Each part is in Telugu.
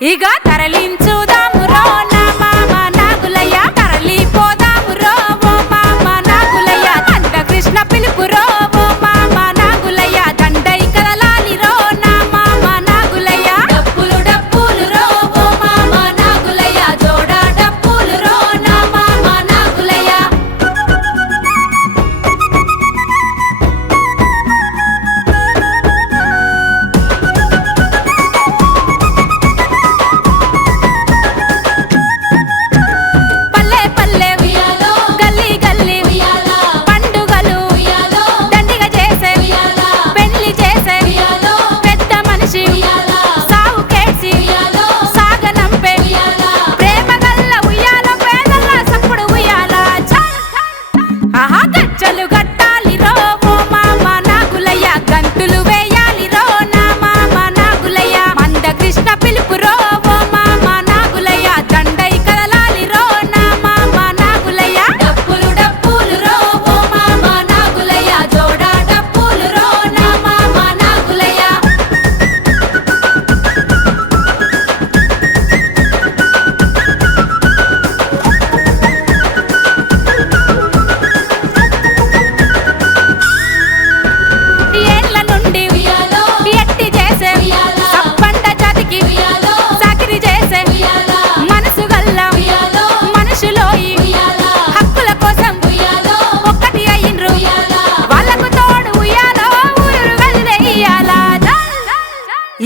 ఇగ తరలించుదాము రో నా మామ నాగులయ్య తరలిపోదాము రో ఓ మామ నాగులయ్య అంత కృష్ణ పిలుపు రో ఓ మామ నాగులయ్య దండై కదలాలి రో నా మామ నాగులయ్య డప్పులు డప్పులు రో ఓ మామ నాగులయ్య జోడ డప్పులు రో నా మామ నాగులయ్య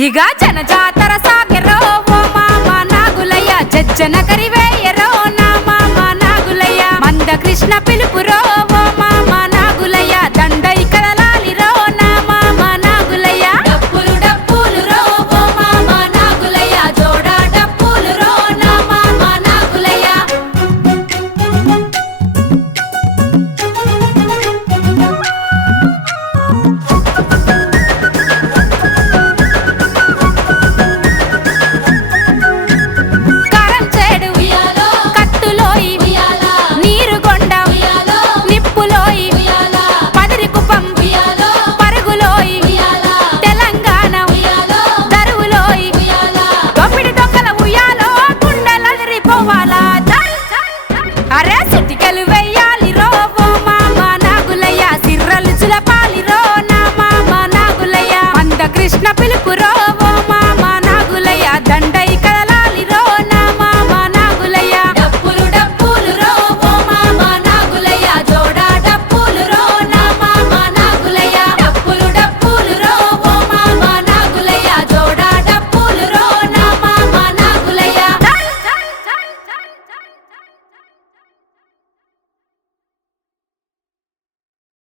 ఇగ జనజాతర సాగరో ఓ మామ నాగులయ్య జజ్జన కరివేయరో నా మామ నాగులయ్య మంద కృష్ణ పిలుపు